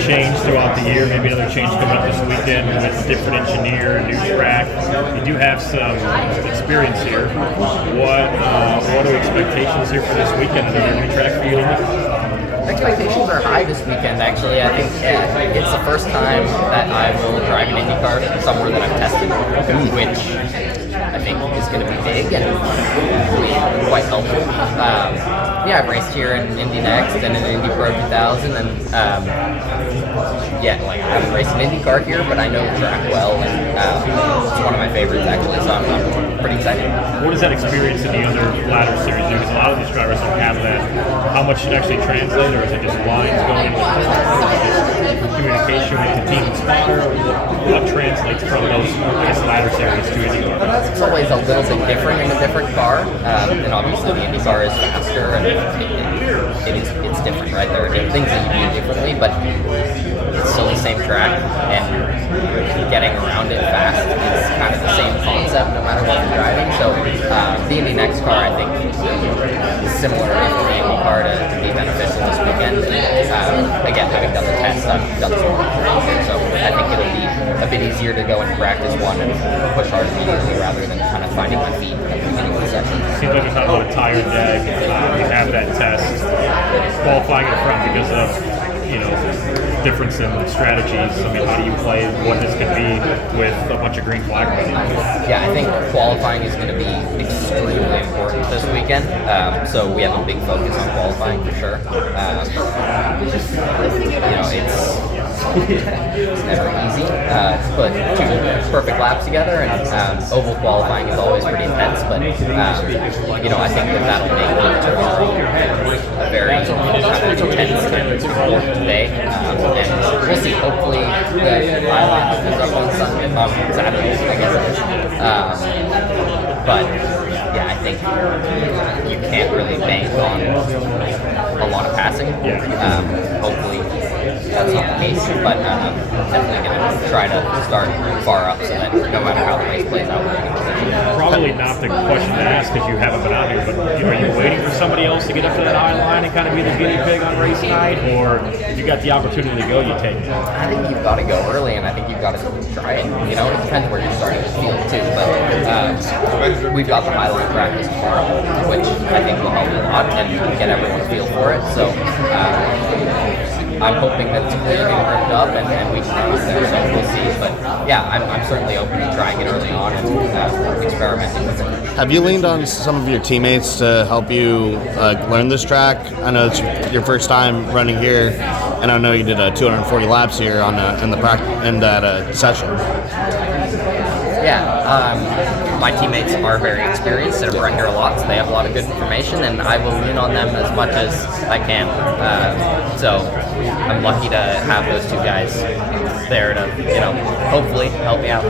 change throughout the year, maybe another change coming up this weekend with a different engineer, new track. You do have some experience here. What are expectations here for this weekend? Another new track for you? Expectations are high this weekend, actually. I think it's the first time that I will drive an IndyCar somewhere that I've tested, which I think is going to be big and quite helpful. I've raced here in Indy Next and in Indy Pro 2000, and I haven't raced an IndyCar here, but I know the track well, and it's one of my favorites actually, so I'm pretty excited. What is that experience in the other ladder series? Because a lot of these drivers don't have that. How much should actually translate, or is it just lines going with communication with the team and spotter? What translates from those ladder series to IndyCar? It's always a little bit different in a different car, and obviously the IndyCar is faster, and it's different, right? There are things that you do differently, but it's still the same track, and getting around it fast is kind of the same concept no matter what you're driving. So the Indy Next car, I think, is similar enough to the Indy car to be beneficial this weekend. Again, having done the test, I've done some work here, so I think it'll be a bit easier to go into practice one and push hard immediately rather than kind of finding my feet at the beginning of the session. Seems like there's not a lot of tire drag. You have that test qualifying in front because of difference in strategies. I mean, how do you play what this could be with a bunch of green flag running? Yeah, I think qualifying is going to be extremely important this weekend. So we have a big focus on qualifying for sure. It's never easy to put two perfect laps together, and oval qualifying is always pretty intense. But I think that'll make a very intense day. And we'll see. Hopefully, the highline opens up on Saturday, I guess it is. But I think you can't really bank on a lot of passing. Hopefully, that's not the case. But definitely going to try to start far up so that no matter how the race plays out, we're in position. Probably not the question to ask because you haven't been out here, but are you waiting for somebody else to get up to that high line and kind of be the guinea pig on race night, or if you got the opportunity to go, you take it? I think you've got to go early, and I think you've got to try it. It depends where you're starting to field too, but we've got the high line practice tomorrow, which I think will help a lot and get everyone to feel for it. So I'm hoping that it's clean and ripped up, and we can go there, so we'll see. But I'm certainly open to trying it early on and experimenting with it. Have you leaned on some of your teammates to help you learn this track? I know it's your first time running here, and I know you did 240 laps here on in that session. My teammates are very experienced and have run here a lot, so they have a lot of good information, and I will lean on them as much as I can. So I'm lucky to have those two guys there to, hopefully help me out.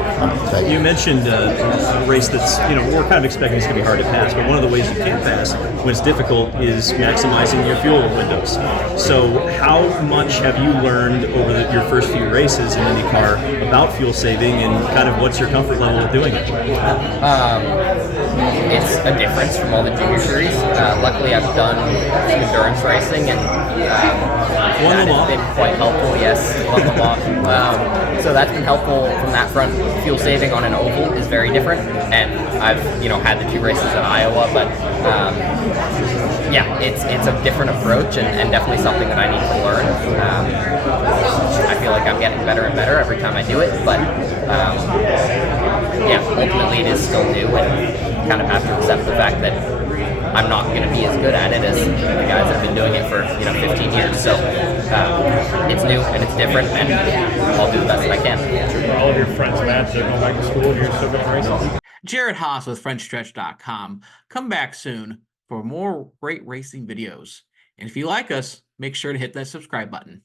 You mentioned a race that's, we're kind of expecting it's going to be hard to pass, but one of the ways you can pass when it's difficult is maximizing your fuel windows. So how much have you learned over your first few races in IndyCar about fuel saving, and kind of what's your comfort level with doing it? It's a difference from all the junior series. Luckily, I've done some endurance racing, and that has been quite helpful. Yes, won the law. So that's been helpful from that front. Fuel saving on an oval is very different, and I've had the two races in Iowa, but it's a different approach, and definitely something that I need to learn. I feel like I'm getting better and better every time I do it, but ultimately it is still new, and kind of have to accept the fact that I'm not going to be as good at it as the guys that have been doing it for 15 years. So it's new and it's different, and I'll do the best that I can. For all of your friends, Matt, they're going back to school, you're still going to race? Jared Haas with Frontstretch.com. Come back soon for more great racing videos. And if you like us, make sure to hit that subscribe button.